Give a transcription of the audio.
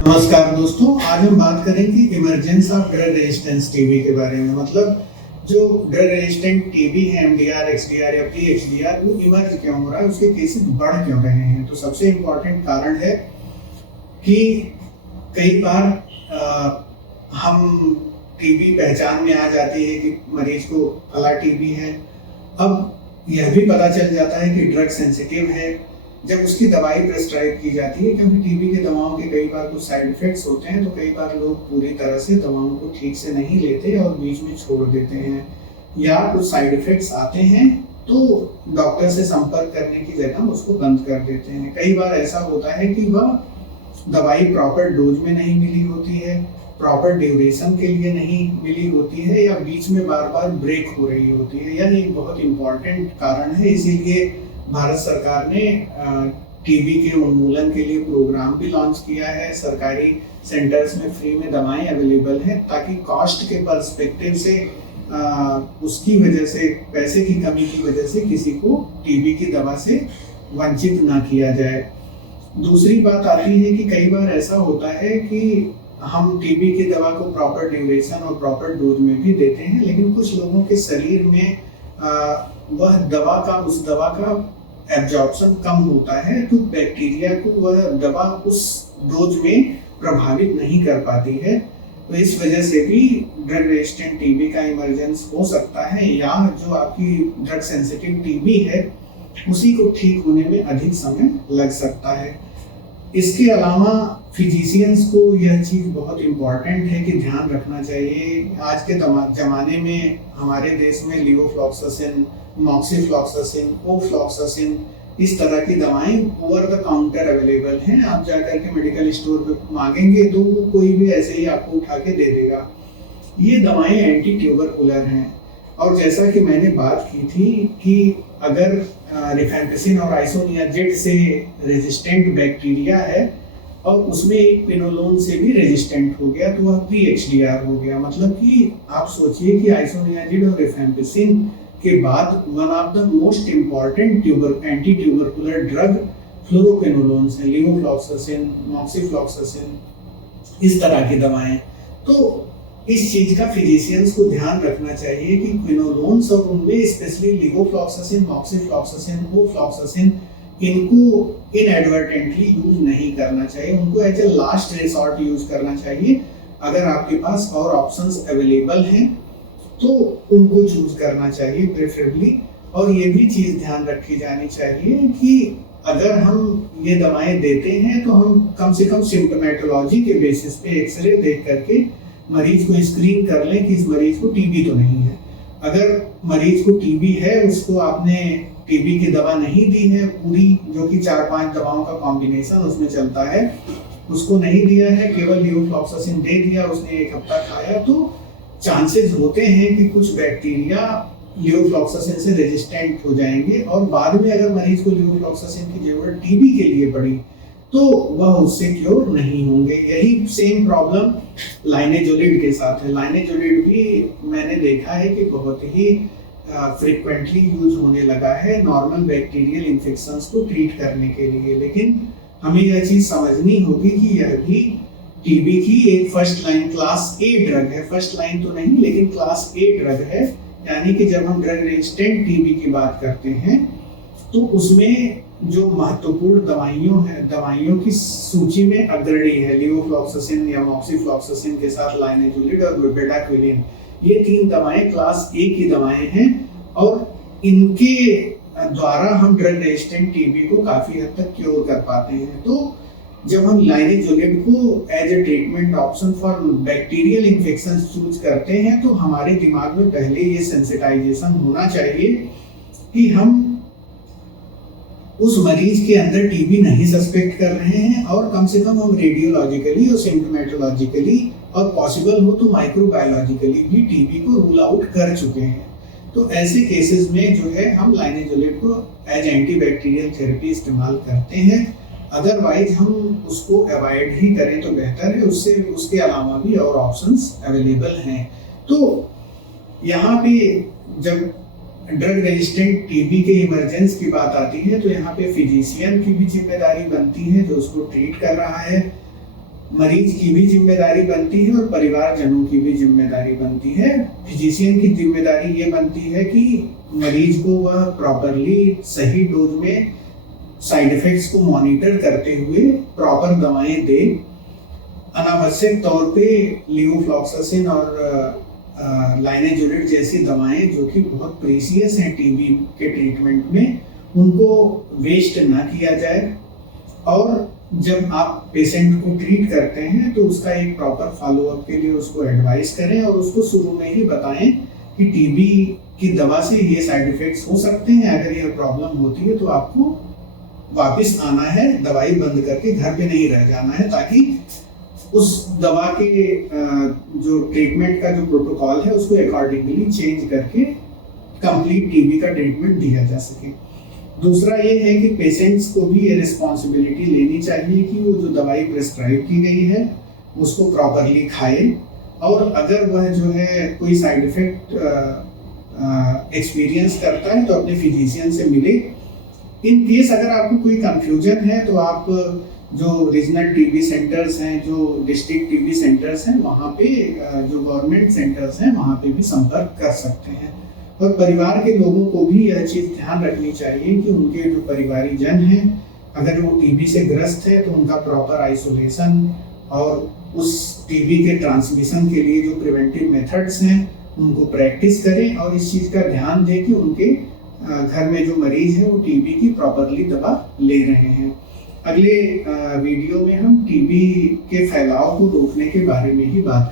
नमस्कार दोस्तों, आज हम बात करेंगे emergence of drug resistance TB के बारे में। मतलब जो ड्रग रेजिस्टेंट टीबी है, एमडीआर, एक्सडीआर या पीएचडीआर, वो इमर्ज क्यों हो रहा है, उसके केसेस बढ़ क्यों रहे हैं। तो सबसे इम्पोर्टेंट कारण है कि कई बार हम टीबी पहचान में आ जाती है कि मरीज को फला टीबी है। अब यह भी पता चल जाता है कि ड्रग सेंसिटिव है जब उसकी दवाई प्रेस्क्राइब की जाती है, क्योंकि टीबी की दवाओं के कई बार कुछ साइड इफेक्ट्स होते हैं। तो कई बार लोग पूरी तरह से दवाओं को ठीक से नहीं लेते और बीच में छोड़ देते हैं, या कुछ साइड इफेक्ट्स आते हैं तो डॉक्टर से संपर्क करने की जगह उसको बंद कर देते हैं। कई बार ऐसा होता है कि वह दवाई प्रॉपर डोज में नहीं मिली होती है, प्रॉपर ड्यूरेशन के लिए नहीं मिली होती है, या बीच में बार बार ब्रेक हो रही होती है। यह एक बहुत इम्पॉर्टेंट कारण है। इसीलिए भारत सरकार ने टीबी के उन्मूलन के लिए प्रोग्राम भी लॉन्च किया है। सरकारी सेंटर्स में फ्री में दवाएं अवेलेबल हैं, ताकि कॉस्ट के पर्सपेक्टिव से उसकी वजह से, पैसे की कमी की वजह से किसी को टीबी की दवा से वंचित ना किया जाए। दूसरी बात आती है कि कई बार ऐसा होता है कि हम टीबी की दवा को प्रॉपर ड्यूरेशन और प्रॉपर डोज में भी देते हैं, लेकिन कुछ लोगों के शरीर में वह उस दवा का एब्जॉर्प्शन कम होता है, तो बैक्टीरिया को वह दवा उस डोज में प्रभावित नहीं कर पाती है। तो इस वजह से भी ड्रग रेजिस्टेंट टीबी का इमरजेंस हो सकता है, या जो आपकी ड्रग सेंसिटिव टीबी है उसी को ठीक होने में अधिक समय लग सकता है। इसके अलावा फिजिशियंस को यह चीज़ बहुत इम्पॉर्टेंट है कि ध्यान रखना चाहिए। आज के ज़माने में हमारे देश में लिवोफ्लॉक्सासिन, मॉक्सीफ्लॉक्सासिन, ओफ्लॉक्सासिन, इस तरह की दवाएं ओवर द काउंटर अवेलेबल हैं। आप जाकर के मेडिकल स्टोर पे मांगेंगे तो कोई भी ऐसे ही आपको उठा के दे देगा। ये दवाएं एंटी ट्यूबरकुलर हैं, और जैसा कि मैंने बात की थी कि अगर रिफैम्पिसिन और आइसोनियाजिड से रेजिस्टेंट बैक्टीरिया है और उसमें एक पिनोलोन से भी रेजिस्टेंट हो गया, तो वह पीएचडीआर हो गया। मतलब कि आप सोचिए कि आइसोनियाजिड और रिफैम्पिसिन के बाद one of the most important anti tubercular drug fluoroquinolones है, लिवोफ्लॉक्सासिन, मॉक्सीफ्लॉक्सासिन, इस तरह की दवाएं। तो इस चीज का फिजिशियंस को ध्यान रखना चाहिए कि क्विनोलोन्स और उनमें स्पेशली लिवोफ्लॉक्सासिन, मॉक्सीफ्लॉक्सासिन, ओफ्लॉक्सासिन, इनको इनएडवर्टेंटली यूज नहीं करना चाहिए। उनको as a last resort use करना चाहिए। अगर आपके पास और ऑप्शंस अवेलेबल हैं तो उनको चूज करना चाहिए प्रेफरेबली। और ये भी चीज ध्यान रखी जानी चाहिए कि अगर हम ये दवाएं देते हैं तो हम कम से कम सिम्टोमेटोलॉजी के बेसिस पे एक्सरे देख करके मरीज को स्क्रीन कर लें कि इस मरीज को टीबी तो नहीं है। अगर मरीज को टीबी है, उसको आपने टीबी की दवा नहीं दी है पूरी, जो कि 4-5 दवाओं का कॉम्बिनेशन उसमें चलता है, उसको नहीं दिया है, केवल लिवोफ्लॉक्सासिन दे दिया, उसने 1 हफ्ता खाया, तो चांसेस होते हैं कि कुछ बैक्टीरिया लिवोफ्लॉक्सासिन से रेजिस्टेंट हो जाएंगे, और बाद में अगर मरीज को लिवोफ्लॉक्सासिन की जरूरत टीबी के लिए पड़ी तो वह उससे क्योर नहीं होंगे। यही सेम प्रॉब्लम लाइनेजोलिड के साथ है। लाइनेजोलिड भी मैंने देखा है कि बहुत ही फ्रीक्वेंटली यूज होने लगा है नॉर्मल बैक्टीरियल इन्फेक्शंस को ट्रीट करने के लिए। लेकिन हमें यह चीज समझनी होगी कि यह भी टीबी की एक first line class a drug है। फर्स्ट लाइन तो नहीं, लेकिन क्लास ए ड्रग है। यानी कि जब हम ड्रग रेजिस्टेंट टीबी की बात करते हैं तो उसमें जो महत्वपूर्ण दवाइयों की सूची में अग्रणी है लिवोफ्लॉक्सासिन या मॉक्सीफ्लॉक्सासिन के साथ लाइनेजुलिड और बेटाक्विलिन। ये 3 दवाएं क्लास ए की दवाएं हैं, और इनके द्वारा हम ड्रग रेजिस्टेंट टीबी को काफी हद तक क्योर कर पाते हैं। तो जब हम लाइनेजुलिड को as a treatment option for bacterial infection choose करते हैं, तो हमारे दिमाग में पहले ये सेंसिटाइजेशन होना चाहिए कि हम उस मरीज के अंदर टीबी नहीं सस्पेक्ट कर रहे हैं, और कम से कम हम रेडियोलॉजिकली और सिम्टोमेटोलॉजिकली और पॉसिबल हो तो माइक्रोबायोलॉजिकली भी टीबी को रूल आउट कर चुके हैं। तो ऐसे केसेस में जो है हम लाइनेजुलिड को एज एंटीबैक्टीरियल थेरेपी इस्तेमाल करते हैं। अदरवाइज हम उसको अवॉइड ही करें तो बेहतर है। उसके अलावा भी और ऑप्शंस अवेलेबल हैं। तो यहाँ पे जब ड्रग रेजिस्टेंट टीबी के इमरजेंस की बात आती है तो यहाँ पे फिजिशियन की भी जिम्मेदारी बनती है जो उसको ट्रीट कर रहा है। मरीज की भी जिम्मेदारी बनती है और परिवारजनों की भी जिम्मेदारी बनती है। फिजिशियन की जिम्मेदारी ये बनती है कि मरीज को वह प्रॉपरली सही डोज में साइड इफेक्ट्स को मॉनिटर करते हुए प्रॉपर दवाएं दे। अनावश्यक तौर पे लिवोफ्लॉक्सासिन और लाइनेजुलिड जैसी दवाएं जो कि बहुत प्रीसियस हैं टीबी के ट्रीटमेंट में, उनको वेस्ट ना किया जाए। और जब आप पेशेंट को ट्रीट करते हैं तो उसका एक प्रॉपर फॉलोअप के लिए उसको एडवाइस करें और उसको शुरू में ही बताएं कि टीबी की दवा से ये साइड इफेक्ट्स हो सकते हैं, अगर यह प्रॉब्लम होती है तो आपको वापस आना है, दवाई बंद करके घर पे नहीं रह जाना है, ताकि उस दवा के जो ट्रीटमेंट का जो प्रोटोकॉल है उसको अकॉर्डिंगली चेंज करके कंप्लीट टीबी का ट्रीटमेंट दिया जा सके। दूसरा ये है कि पेशेंट्स को भी ये रिस्पॉन्सिबिलिटी लेनी चाहिए कि वो जो दवाई प्रिस्क्राइब की गई है उसको प्रॉपरली खाए, और अगर वह जो है कोई साइड इफेक्ट एक्सपीरियंस करता है तो अपने फिजिशियन से मिले। इन केस अगर आपको कोई कंफ्यूजन है तो आप जो रीजनल टीबी सेंटर्स हैं, जो डिस्ट्रिक्ट टीबी सेंटर्स हैं, वहाँ पे जो गवर्नमेंट सेंटर्स हैं वहाँ पे भी संपर्क कर सकते हैं। और परिवार के लोगों को भी यह चीज़ ध्यान रखनी चाहिए कि उनके जो परिवारीजन हैं अगर वो टीबी से ग्रस्त है तो उनका प्रॉपर आइसोलेशन और उस टीबी के ट्रांसमिशन के लिए जो प्रिवेंटिव मेथड्स हैं उनको प्रैक्टिस करें, और इस चीज़ का ध्यान दें कि उनके घर में जो मरीज है वो टीबी की प्रॉपरली दवा ले रहे हैं। अगले वीडियो में हम टीबी के फैलाव को रोकने के बारे में ही बात